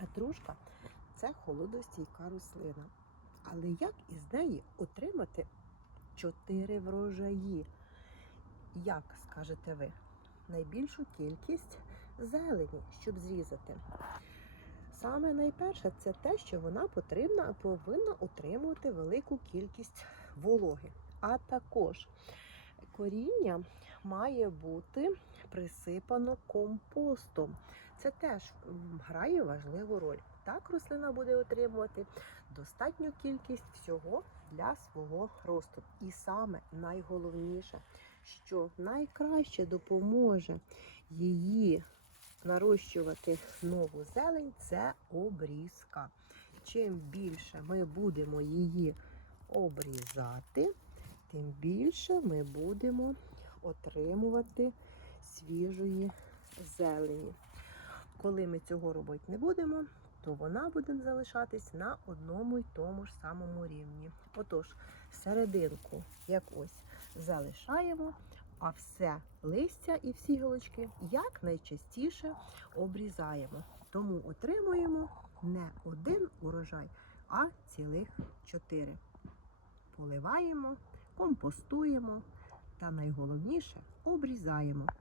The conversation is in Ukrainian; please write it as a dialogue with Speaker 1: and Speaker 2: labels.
Speaker 1: Петрушка це холодостійка рослина. Але як із неї отримати чотири врожаї? Як скажете ви? Найбільшу кількість зелені, щоб зрізати. Саме найперше це те, що вона потрібна, повинна отримувати велику кількість вологи. А також коріння має бути присипано компостом. Це теж грає важливу роль. Так рослина буде отримувати достатню кількість всього для свого росту. І саме найголовніше, що найкраще допоможе її нарощувати нову зелень, це обрізка. Чим більше ми будемо її обрізати, тим більше ми будемо отримувати свіжої зелені. Коли ми цього робити не будемо, то вона буде залишатись на одному й тому ж самому рівні. Отож, серединку як ось залишаємо, а все листя і всі гілочки якнайчастіше обрізаємо. Тому отримуємо не один урожай, а цілих чотири. Поливаємо, компостуємо та найголовніше обрізаємо.